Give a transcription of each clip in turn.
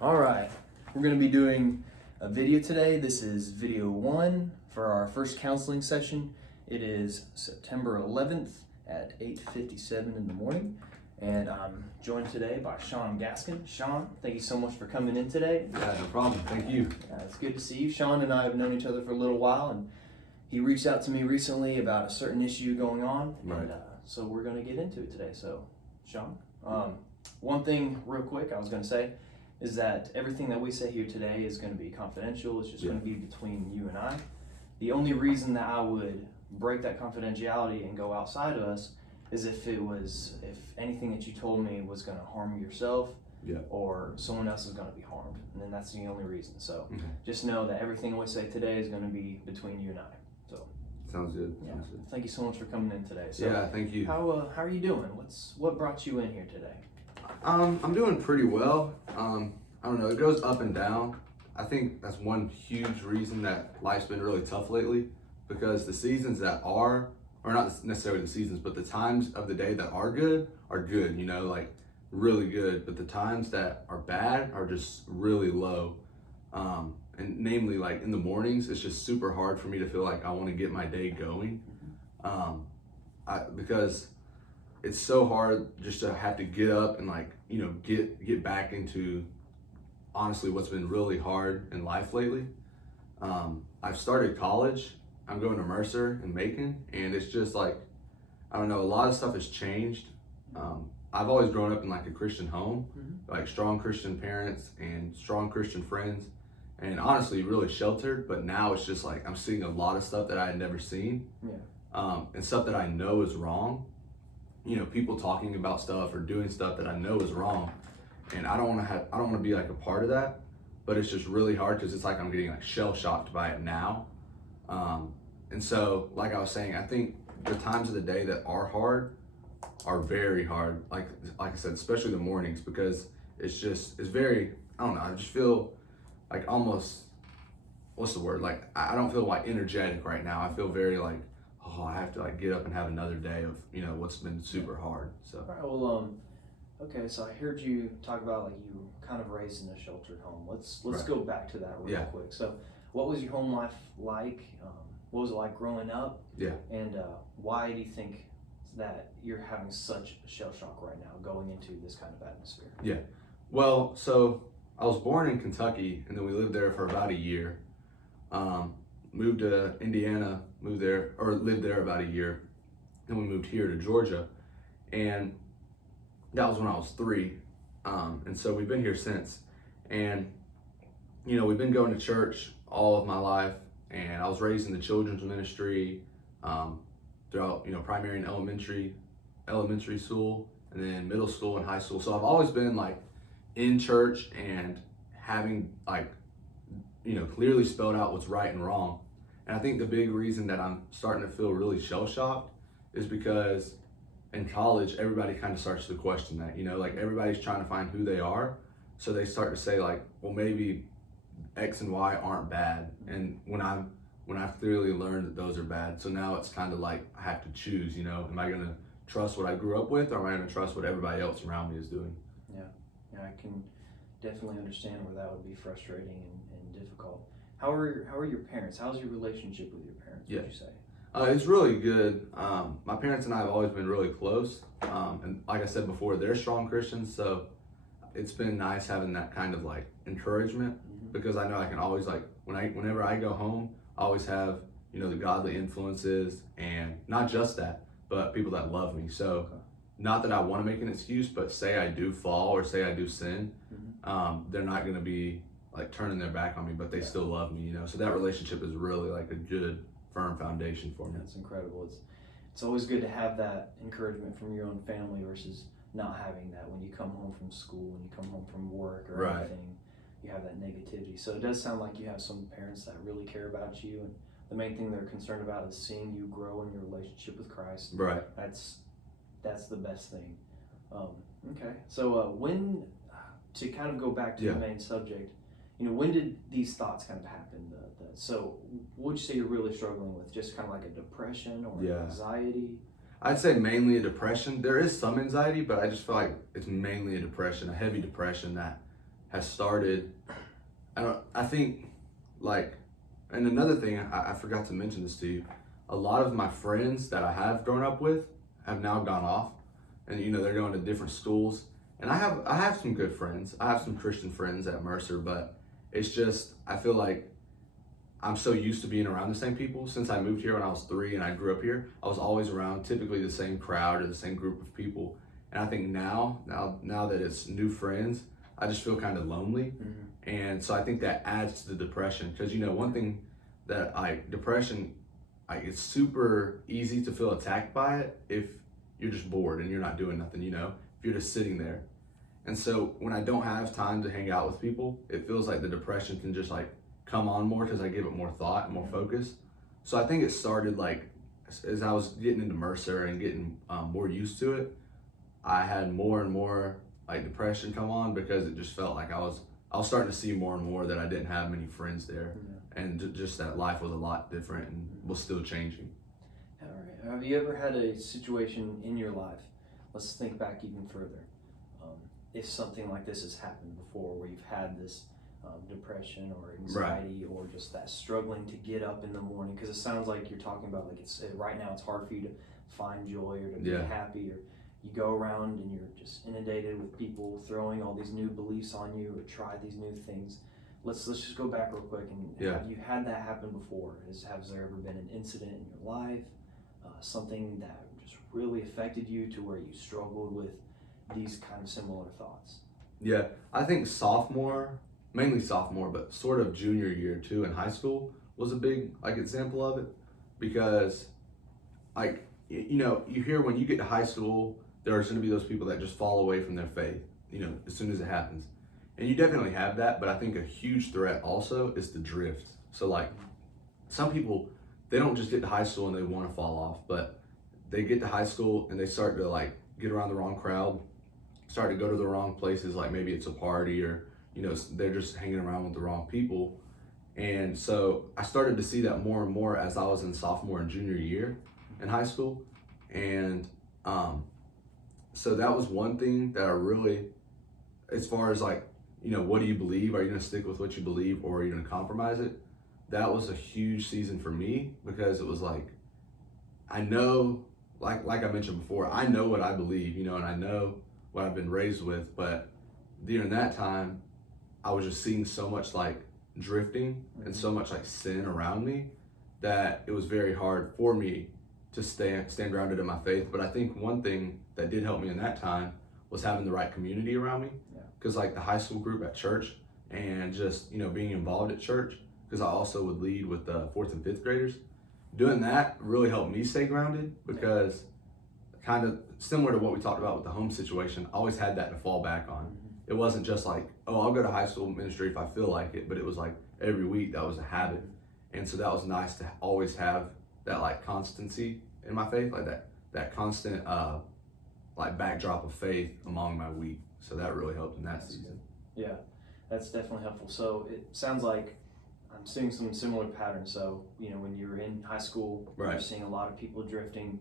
All right, we're going to be doing a video today. This is video 1 for our first counseling session. It is September 11th at 8:57 in the morning, and I'm joined today by Sean Gaskin. Sean, thank you so much for coming in today. Yeah, no problem. Thank you. It's good to see you. Sean and I have known each other for a little while, and he reached out to me recently about a certain issue going on, Right. and so we're going to get into it today. So, Sean, one thing real quick I was going to say is that everything that we say here today is going to be confidential. It's just going to be between you and I. The only reason that I would break that confidentiality and go outside of us is if anything that you told me was going to harm yourself, Yeah. or someone else is going to be harmed, and then that's the only reason. So Okay. just know that everything we say today is going to be between you and I. So Sounds good. yeah, Sounds good. thank you so much for coming in today. So Yeah, thank you. how are you doing? What brought you in here today? I'm doing pretty well. I don't know, it goes up and down. I think that's one huge reason that life's been really tough lately, because the seasons that are, or not necessarily the seasons, but the times of the day that are good, you know, like really good. But the times that are bad are just really low. And namely, like in the mornings, it's just super hard for me to feel like I want to get my day going. Because it's so hard just to have to get up and like, you know, get back into honestly what's been really hard in life lately. I've started college. I'm going to Mercer in Macon, and it's just like, I don't know, a lot of stuff has changed. I've always grown up in like a Christian home, like strong Christian parents and strong Christian friends, and honestly really sheltered. But now it's just like I'm seeing a lot of stuff that I had never seen, and stuff that I know is wrong. You know, people talking about stuff or doing stuff that I know is wrong, and I don't want to be like a part of that. But it's just really hard because it's like I'm getting like shell shocked by it now. And so, like I was saying, I think the times of the day that are hard are very hard. Like I said, especially the mornings, because it's very, I don't know, I just feel like almost, what's the word? Like, I don't feel like energetic right now. I feel very like, oh, I have to like get up and have another day of, you know, what's been super hard. So. All right, well, okay, so I heard you talk about like you were kind of raised in a sheltered home. Let's Right. go back to that real quick. So, what was your home life like? What was it like growing up? Yeah. And why do you think that you're having such shell shock right now going into this kind of atmosphere? Yeah. Well, so I was born in Kentucky, and then we lived there for about a year. Moved to Indiana, lived there about a year. Then we moved here to Georgia, and that was when I was 3. And so we've been here since. And, you know, we've been going to church all of my life, and I was raised in the children's ministry throughout, you know, primary and elementary school, and then middle school and high school. So I've always been like in church and having like, you know, clearly spelled out what's right and wrong. And I think the big reason that I'm starting to feel really shell-shocked is because in college, everybody kind of starts to question that, you know, like everybody's trying to find who they are. So they start to say like, well, maybe X and Y aren't bad. And when I've clearly learned that those are bad. So now it's kind of like, I have to choose, you know, am I going to trust what I grew up with, or am I going to trust what everybody else around me is doing? Yeah, I can definitely understand where that would be frustrating and difficult. How are your parents? How's your relationship with your parents, would you say? It's really good. My parents and I have always been really close. And like I said before, they're strong Christians, so it's been nice having that kind of like encouragement, because I know I can always like, whenever I go home, I always have, you know, the godly influences, and not just that, but people that love me. So not that I want to make an excuse, but say I do fall or say I do sin, they're not going to be like turning their back on me, but they still love me, you know? So that relationship is really like a good, firm foundation for me. That's incredible. It's always good to have that encouragement from your own family versus not having that when you come home from school, when you come home from work or anything, you have that negativity. So it does sound like you have some parents that really care about you, and the main thing they're concerned about is seeing you grow in your relationship with Christ. Right. That's the best thing. Okay, so to kind of go back to the main subject, you know, when did these thoughts kind of happen? So what would you say you're really struggling with? Just kind of like a depression or anxiety? I'd say mainly a depression. There is some anxiety, but I just feel like it's mainly a depression, a heavy depression that has started. I think like, and another thing, I forgot to mention this to you. A lot of my friends that I have grown up with have now gone off, and they're going to different schools. And I have some good friends. I have some Christian friends at Mercer, but it's just I feel like I'm so used to being around the same people. Since I moved here when I was 3 and I grew up here, I was always around typically the same crowd or the same group of people. And I think now that it's new friends, I just feel kind of lonely. Mm-hmm. And so I think that adds to the depression. Because one thing that depression, it's super easy to feel attacked by it if you're just bored and you're not doing nothing, if you're just sitting there. And so when I don't have time to hang out with people, it feels like the depression can just like come on more because I give it more thought and more focus. So I think it started like as I was getting into Mercer and getting more used to it, I had more and more like depression come on because it just felt like I was starting to see more and more that I didn't have many friends there, and just that life was a lot different and was still changing. All right. Have you ever had a situation in your life? Let's think back even further. If something like this has happened before, where you've had this depression or anxiety, or just that struggling to get up in the morning, because it sounds like you're talking about like it's right now it's hard for you to find joy or to be happy, or you go around and you're just inundated with people throwing all these new beliefs on you or try these new things. Let's just go back real quick and have you had that happen before? Has there ever been an incident in your life, something that just really affected you to where you struggled with these kind of similar thoughts? Yeah, I think mainly sophomore, but sort of junior year too in high school was a big example of it, because you hear when you get to high school, there's going to be those people that just fall away from their faith, as soon as it happens. And you definitely have that, but I think a huge threat also is the drift. So some people, they don't just get to high school and they want to fall off, but they get to high school and they start to get around the wrong crowd, start to go to the wrong places, like maybe it's a party or, they're just hanging around with the wrong people. And so I started to see that more and more as I was in sophomore and junior year in high school. And so that was one thing that I really, as far as what do you believe? Are you going to stick with what you believe, or are you going to compromise it? That was a huge season for me, because it was I know, like I mentioned before, I know what I believe, and I know what I've been raised with, but during that time, I was just seeing so much drifting and so much sin around me that it was very hard for me to stand grounded in my faith. But I think one thing that did help me in that time was having the right community around me, because the high school group at church and just being involved at church, because I also would lead with the 4th and 5th graders. Doing that really helped me stay grounded, because kind of similar to what we talked about with the home situation, I always had that to fall back on. It wasn't just I'll go to high school ministry if I feel like it, but it was every week that was a habit. And so that was nice to always have that constancy in my faith, that constant backdrop of faith among my week. So that really helped in that season. Yeah, that's definitely helpful. So it sounds like I'm seeing some similar patterns. So, when you were in high school, you were seeing a lot of people drifting.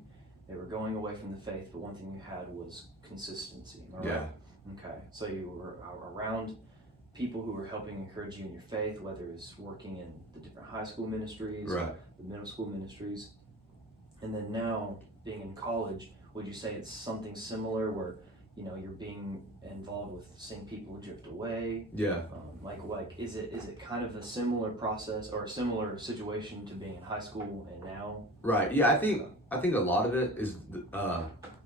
They were going away from the faith, but one thing you had was consistency. Yeah. Okay, so you were around people who were helping encourage you in your faith, whether it's working in the different high school ministries, or the middle school ministries. And then now, being in college, would you say it's something similar where, you're being involved with seeing people who drift away? Yeah. Is it kind of a similar process or a similar situation to being in high school and now? Right. Yeah, I think a lot of it is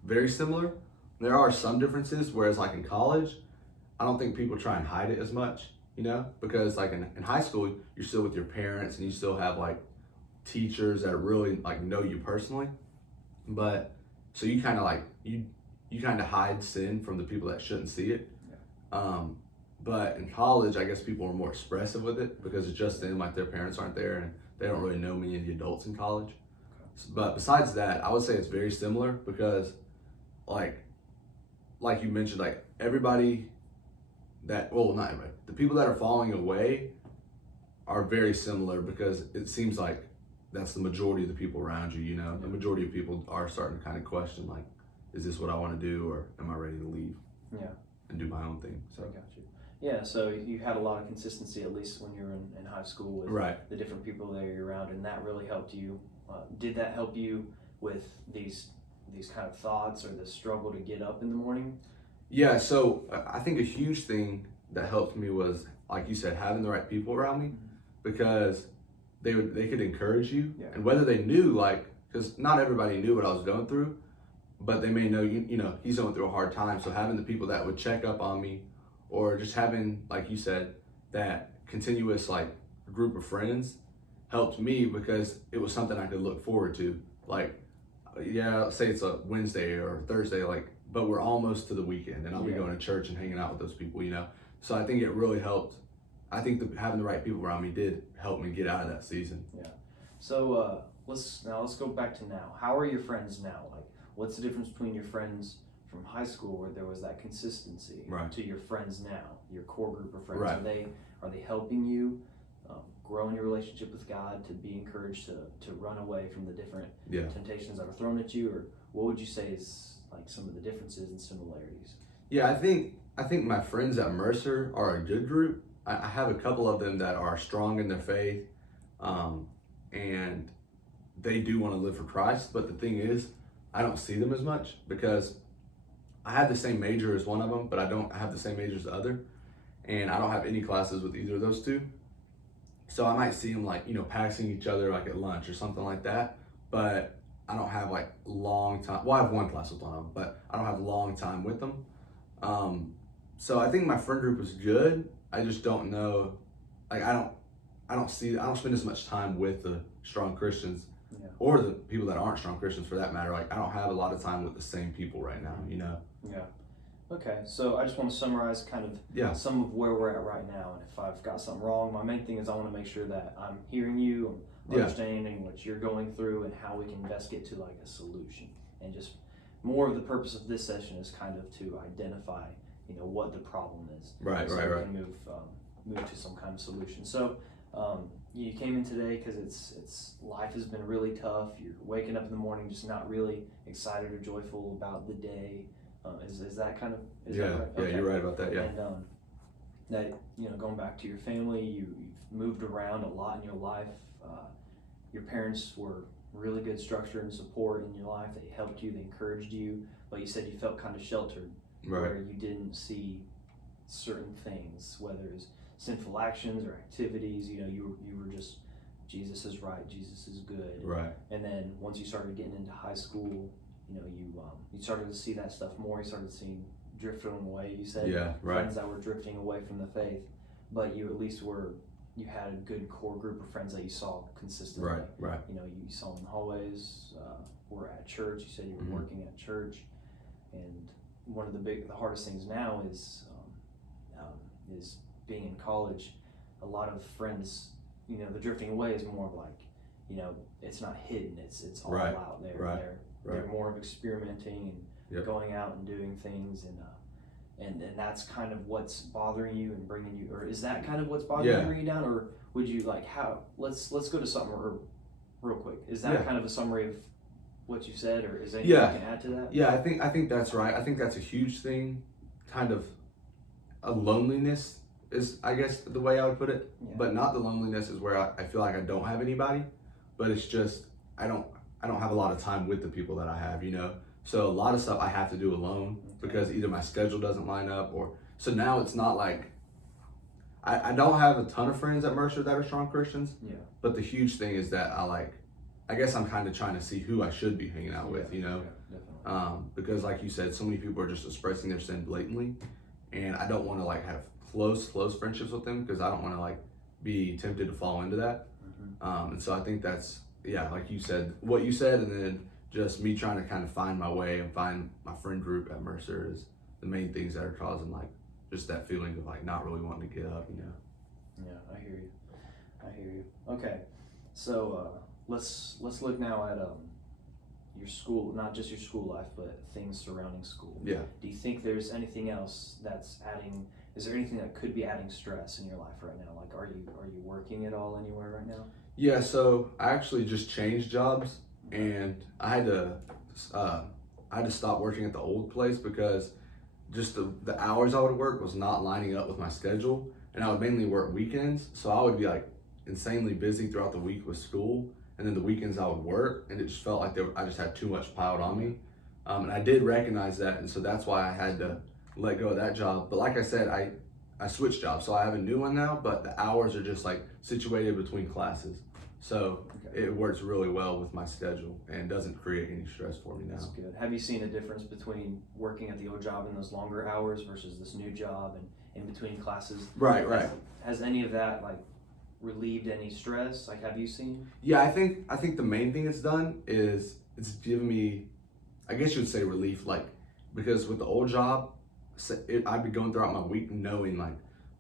very similar. There are some differences, whereas in college, I don't think people try and hide it as much, because in high school, you're still with your parents and you still have teachers that really know you personally. But so you kind of you kind of hide sin from the people that shouldn't see it. Yeah. But in college, I guess people are more expressive with it, because it's just them, their parents aren't there and they don't really know many of the adults in college. Okay. But besides that, I would say it's very similar, because like you mentioned, everybody not everybody, the people that are falling away are very similar, because it seems like that's the majority of the people around you, the majority of people are starting to kind of question, is this what I want to do, or am I ready to leave? Yeah. And do my own thing. So I got you. Yeah, so you had a lot of consistency, at least when you were in high school, with Right. the different people that you're around, and that really helped you. Did that help you with these kind of thoughts or the struggle to get up in the morning? Yeah, so I think a huge thing that helped me was, like you said, having the right people around me, because they could encourage you, Yeah. and whether they knew, like, because not everybody knew what I was going through, but they may know, you know, he's going through a hard time. So having the people that would check up on me, or just having, like you said, that continuous like group of friends helped me, because it was something I could look forward to. Like, yeah, say it's a Wednesday or Thursday, like, but we're almost to the weekend, and I'll be Yeah. going to church and hanging out with those people, you know. So I think it really helped. I think having the right people around me did help me get out of that season. So let's go back to now. How are your friends now? Like, what's the difference between your friends from high school, where there was that consistency, Right. to your friends now, your core group of friends? Right. Are they helping you grow in your relationship with God, to be encouraged to run away from the different Yeah. temptations that are thrown at you? Or what would you say is like some of the differences and similarities? Yeah, I think my friends at Mercer are a good group. I have a couple of them that are strong in their faith, and they do want to live for Christ. But the thing is, I don't see them as much, because I have the same major as one of them, but I don't have the same major as the other, and I don't have any classes with either of those two. So I might see them, like, you know, passing each other like at lunch or something like that, but I don't have like long time. Well, I have one class with one of them, but I don't have long time with them. So I think my friend group is good. I just don't know, like, I don't spend as much time with the strong Christians, Yeah. or the people that aren't strong Christians for that matter. Like, I don't have a lot of time with the same people right now, you know? Yeah. Okay, so I just want to summarize kind of Yeah. some of where we're at right now, and if I've got something wrong, my main thing is I want to make sure that I'm hearing you, I'm Yeah. understanding what you're going through, and how we can best get to like a solution. And just more of the purpose of this session is kind of to identify, you know, what the problem is. Right, so right, we right. can move to some kind of solution. So you came in today because it's life has been really tough. You're waking up in the morning just not really excited or joyful about the day. Is that kind of Yeah, that right? yeah, Okay. you're right about that, yeah. And that, you know, going back to your family, you've moved around a lot in your life. Your parents were really good structure and support in your life. They helped you, they encouraged you, but you said you felt kind of sheltered, Right. where you didn't see certain things, whether it's sinful actions or activities. You know, you were just, Jesus is right, Jesus is good. Right. And then once you started getting into high school, you know, you started to see that stuff more. You started seeing drifting away. You said Yeah, right. friends that were drifting away from the faith, but you at least you had a good core group of friends that you saw consistently. Right, right. You know, you saw them in the hallways, or at church. You said you were Mhm. working at church, and one of the hardest things now is being in college. A lot of friends, you know, the drifting away is more of like, you know, it's not hidden. It's all Right, out there. right, They're right. more of experimenting and Yep. going out and doing things, and that's kind of what's bothering you and bringing you, or is that kind of what's bothering you Yeah. and bringing you down, or would you like how? Let's go to something real quick. Is that Yeah. kind of a summary of what you said, or is there anything Yeah. you can add to that? Yeah, I think that's right. I think that's a huge thing. Kind of a loneliness is, I guess, the way I would put it. Yeah. But not the loneliness is where I feel like I don't have anybody, but it's just I don't have a lot of time with the people that I have, you know. So a lot of stuff I have to do alone, because either my schedule doesn't line up, or so now it's not like I don't have a ton of friends at Mercer that are strong Christians. Yeah. But the huge thing is that I guess I'm kind of trying to see who I should be hanging out with, you know. Yeah, definitely. Because like you said, so many people are just expressing their sin blatantly, and I don't want to like have close friendships with them, because I don't want to like be tempted to fall into that. Mhm. And so I think that's, yeah, like you said, what you said, and then just me trying to kind of find my way and find my friend group at Mercer is the main things that are causing like just that feeling of like not really wanting to get up, you know. Yeah, I hear you. Okay, so let's look now at your school, not just your school life, but things surrounding school. Yeah. Do you think there's anything else that's adding? Is there anything that could be adding stress in your life right now? Like, are you working at all anywhere right now? Yeah, so I actually just changed jobs, and I had to stop working at the old place, because just the hours I would work was not lining up with my schedule, and I would mainly work weekends, so I would be like insanely busy throughout the week with school, and then the weekends I would work, and it just felt like I just had too much piled on me. And I did recognize that, and so that's why I had to let go of that job. But like I said, I switched jobs, so I have a new one now, but the hours are just like situated between classes. So it works really well with my schedule and doesn't create any stress for me now. That's good. Have you seen a difference between working at the old job in those longer hours versus this new job and in between classes? Right. Has any of that like relieved any stress? Like, have you seen? Yeah, I think the main thing it's done is it's given me, I guess you would say, relief. Like, because with the old job, I'd be going throughout my week knowing like,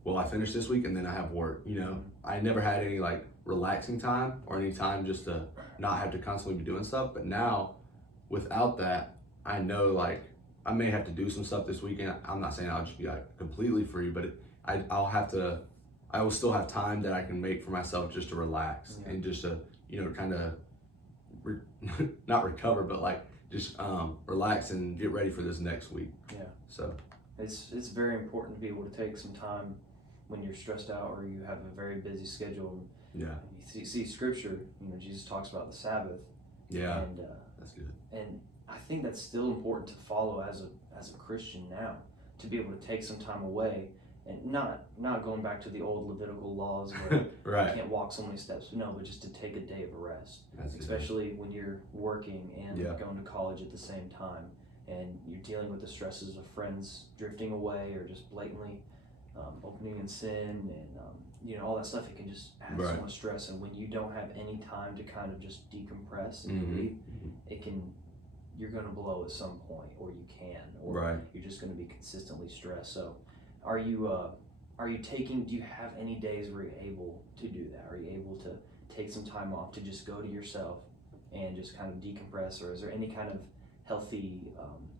well, I finished this week and then I have work. You know, I never had any like relaxing time or any time just to not have to constantly be doing stuff. But now, without that, I know like I may have to do some stuff this weekend. I'm not saying I'll just be like completely free, but I will still have time that I can make for myself just to relax and just to, you know, kind of not recover, but like just relax and get ready for this next week. Yeah. So it's very important to be able to take some time when you're stressed out or you have a very busy schedule. Yeah. You see scripture, you know, Jesus talks about the Sabbath. Yeah. And that's good. And I think that's still important to follow as a Christian now, to be able to take some time away and not going back to the old Levitical laws where right. you can't walk so many steps. No, but just to take a day of rest, That's especially when you're working and Yeah. going to college at the same time, and you're dealing with the stresses of friends drifting away or just blatantly opening in sin and you know, all that stuff. It can just add so Right. much stress, and when you don't have any time to kind of just decompress and Mhm. breathe, you're going to blow at some point, or you can, or Right. you're just going to be consistently stressed. So do you have any days where you're able to do that? Are you able to take some time off to just go to yourself and just kind of decompress, or is there any kind of healthy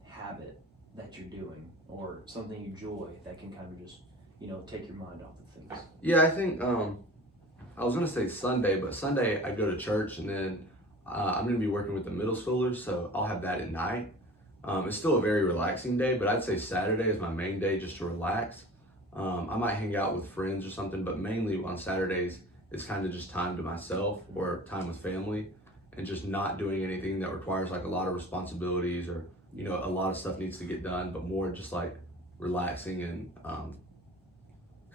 habit that you're doing or something you enjoy that can kind of just, you know, take your mind off of things? Yeah, I think I was gonna say Sunday, but Sunday I go to church, and then I'm gonna be working with the middle schoolers, so I'll have that at night. It's still a very relaxing day, but I'd say Saturday is my main day just to relax. I might hang out with friends or something, but mainly on Saturdays it's kind of just time to myself or time with family, and just not doing anything that requires like a lot of responsibilities or, you know, a lot of stuff needs to get done, but more just like relaxing and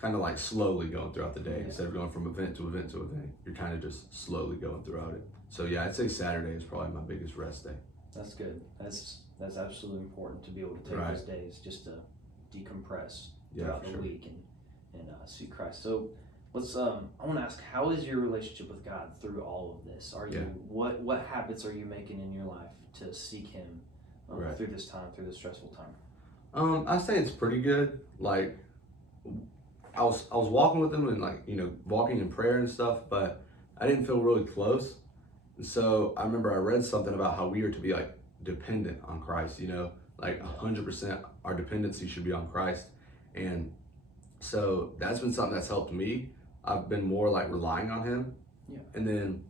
kind of like slowly going throughout the day. Instead of going from event to event to event, you're kind of just slowly going throughout it. So yeah, I'd say Saturday is probably my biggest rest day. That's good. That's absolutely important to be able to take Right. those days just to decompress Yeah, throughout for the sure. week and see Christ. So let's I want to ask, how is your relationship with God through all of this? Are you what habits are you making in your life to seek Him Right. through this time, through this stressful time? I say it's pretty good. Like I was walking with him and like, you know, walking in prayer and stuff, but I didn't feel really close. And so I remember I read something about how we are to be like dependent on Christ, you know, like 100% our dependency should be on Christ. And so that's been something that's helped me. I've been more like relying on him. Yeah. And then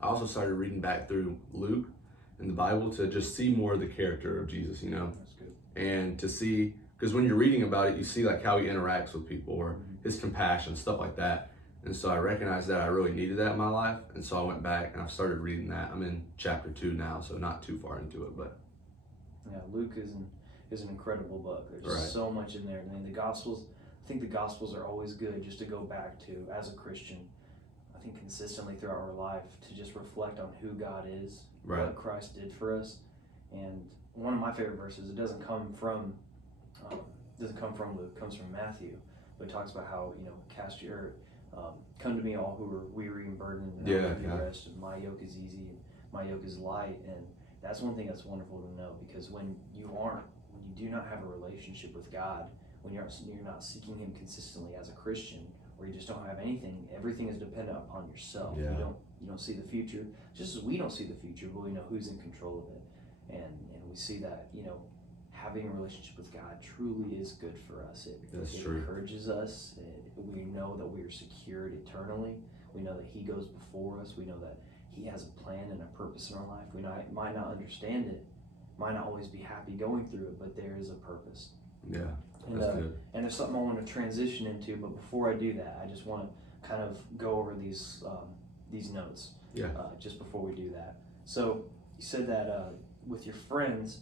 I also started reading back through Luke in the Bible to just see more of the character of Jesus, you know, That's good. and to see, because when you're reading about it, you see like how he interacts with people or his compassion, stuff like that. And so I recognized that I really needed that in my life. And so I went back and I've started reading that. I'm in chapter 2 now, so not too far into it, but. Yeah, Luke is an incredible book. There's Right. so much in there. And the Gospels, I think the Gospels are always good just to go back to as a Christian. I think consistently throughout our life to just reflect on who God is, Right. what Christ did for us. And one of my favorite verses, it doesn't come from Luke, it comes from Matthew, but it talks about how, you know, come to me all who are weary and burdened, and I'll give you rest. My yoke is easy and my yoke is light. And that's one thing that's wonderful to know, because when you do not have a relationship with God, when you're not seeking Him consistently as a Christian, or you just don't have anything, everything is dependent upon yourself. Yeah. You don't see the future, just as we don't see the future, but we know who's in control of it. And we see that, you know, having a relationship with God truly is good for us. It True. encourages us. We know that we are secured eternally. We know that He goes before us. We know that He has a plan and a purpose in our life. We might not understand it, might not always be happy going through it, but there is a purpose. Yeah, And, that's good. and there's something I want to transition into, but before I do that, I just want to kind of go over these notes. Yeah. Just before we do that. So you said that with your friends,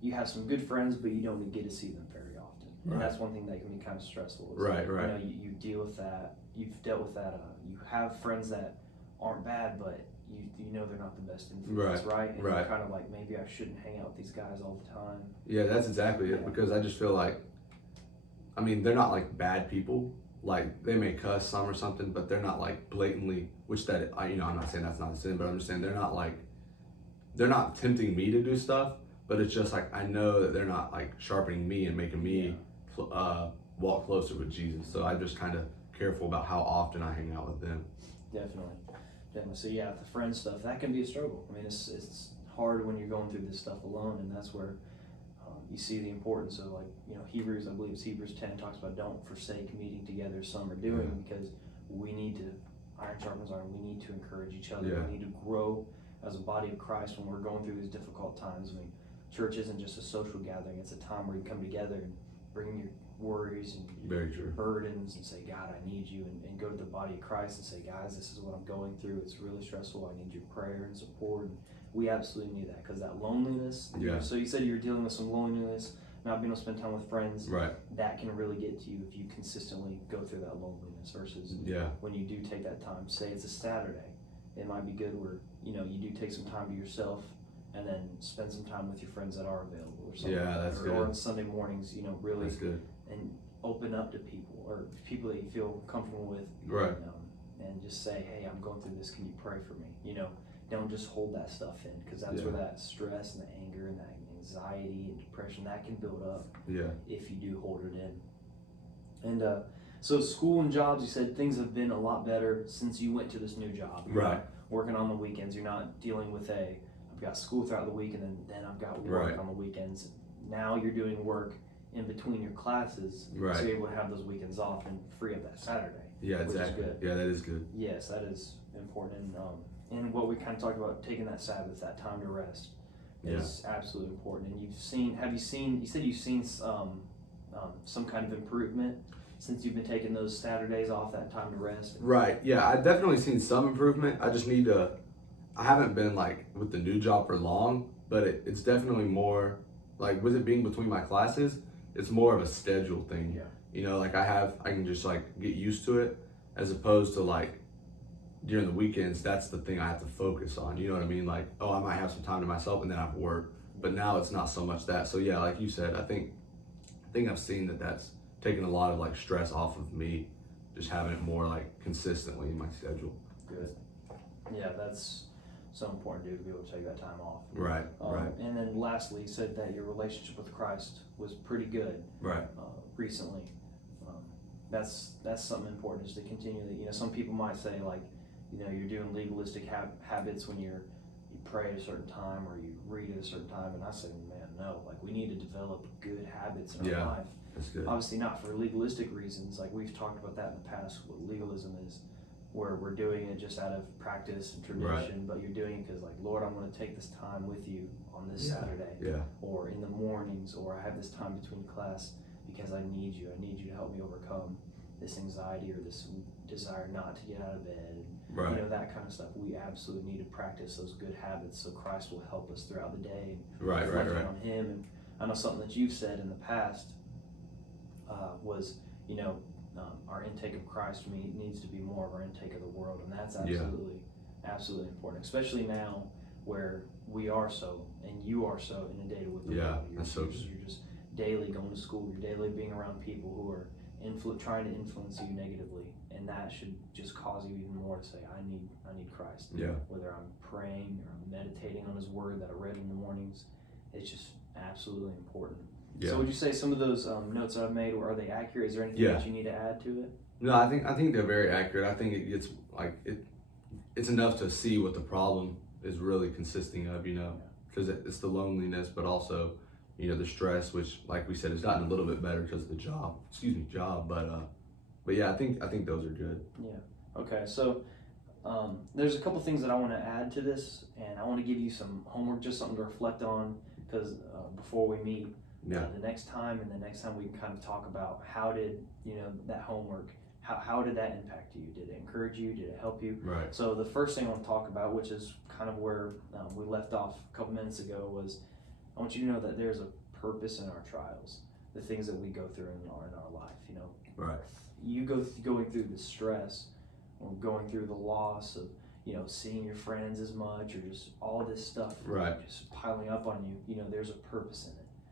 you have some good friends, but you don't get to see them very often, and that's one thing that can be kind of stressful. Right. You know, you deal with that. You've dealt with that. You have friends that aren't bad, but you know they're not the best influence, right? And you're kind of like, maybe I shouldn't hang out with these guys all the time. Yeah, that's exactly it. Because I just feel like, I mean, they're not like bad people. Like, they may cuss some or something, but they're not like blatantly, which that, I'm not saying that's not a sin, but I'm just saying they're not tempting me to do stuff, but it's just like, I know that they're not like sharpening me and making me walk closer with Jesus. So I'm just kind of careful about how often I hang out with them. Definitely. So yeah, the friend stuff, that can be a struggle. I mean, it's hard when you're going through this stuff alone, and that's where you see the importance of, like, you know, Hebrews, I believe it's Hebrews 10 talks about don't forsake meeting together as some are doing, because we need to, iron sharpens iron, we need to encourage each other. We need to grow as a body of Christ when we're going through these difficult times. I mean, church isn't just a social gathering, it's a time where you come together and bring your worries and your burdens and say, God, I need you, and go to the body of Christ and say, guys, this is what I'm going through. It's really stressful. I need your prayer and support. And we absolutely need that, because that loneliness. So you said you're dealing with some loneliness, not being able to spend time with friends. Right. That can really get to you if you consistently go through that loneliness versus when you do take that time. Say it's a Saturday. It might be good where, you know, you do take some time to yourself and then spend some time with your friends that are available or something. Yeah, that's good. Or on Sunday mornings, you know, really. That's good. And open up to people, or people that you feel comfortable with. Right. And just say, hey, I'm going through this. Can you pray for me? You know, don't just hold that stuff in, because that's where that stress and the anger and that anxiety and depression, that can build up if you do hold it in. And so school and jobs, you said things have been a lot better since you went to this new job. You're not working on the weekends. You're not dealing with I've got school throughout the week, and then I've got work on the weekends. Now you're doing work in between your classes, so you're able to have those weekends off and free up that Saturday. Yeah, exactly. Which is good. Yeah, that is good. Yes, that is important. And what we kind of talked about, taking that Sabbath, that time to rest, is absolutely important. And you said you've seen some kind of improvement since you've been taking those Saturdays off, that time to rest? Right, yeah, I've definitely seen some improvement. I just need to, I haven't been like with the new job for long, but it's definitely more, like with it being between my classes, it's more of a schedule thing. You know, like I can just like get used to it, as opposed to like during the weekends, that's the thing I have to focus on. You know what I mean? Like, oh, I might have some time to myself and then I have work, but now it's not so much that. So yeah, like you said, I think I've seen that's taken a lot of like stress off of me, just having it more like consistently in my schedule. Good. Yeah, that's so important, dude, to be able to take that time off. Right. And then lastly, you said that your relationship with Christ was pretty good. Recently. That's something important, is to continually, you know, some people might say, like, you know, you're doing legalistic habits when you pray at a certain time or you read at a certain time, and I say, man, no, like, we need to develop good habits in our life. That's good. Obviously not for legalistic reasons, like we've talked about that in the past, what legalism is, where we're doing it just out of practice and tradition, but you're doing it because, like, Lord, I'm going to take this time with you on this Saturday, or in the mornings, or I have this time between class because I need you to help me overcome this anxiety or this desire not to get out of bed, and you know, that kind of stuff. We absolutely need to practice those good habits so Christ will help us throughout the day, and reflecting on Him. And I know something that you've said in the past was, you know, our intake of Christ needs to be more of our intake of the world, and that's absolutely important, especially now where we are so, and you are so inundated with the world. You're just daily going to school, you're daily being around people who are trying to influence you negatively, and that should just cause you even more to say, I need Christ. Whether I'm praying or I'm meditating on His Word that I read in the mornings, it's just absolutely important. So would you say some of those notes that I've made, are they accurate? Is there anything that you need to add to it? No, I think they're very accurate. I think it gets like it's enough to see what the problem is really consisting of, you know, because it's the loneliness, but also, you know, the stress, which, like we said, has gotten a little bit better because of the job. But yeah, I think those are good. Yeah. Okay. So there's a couple things that I want to add to this, and I want to give you some homework, just something to reflect on, because before we meet Yeah. The next time we can kind of talk about how did, that homework, how did that impact you? Did it encourage you? Did it help you? Right. So the first thing I want to talk about, which is kind of where we left off a couple minutes ago, was I want you to know that there's a purpose in our trials, the things that we go through in our life. Right. You going through the stress, or going through the loss of seeing your friends as much, or just all this stuff Right. just piling up on you. There's a purpose in it.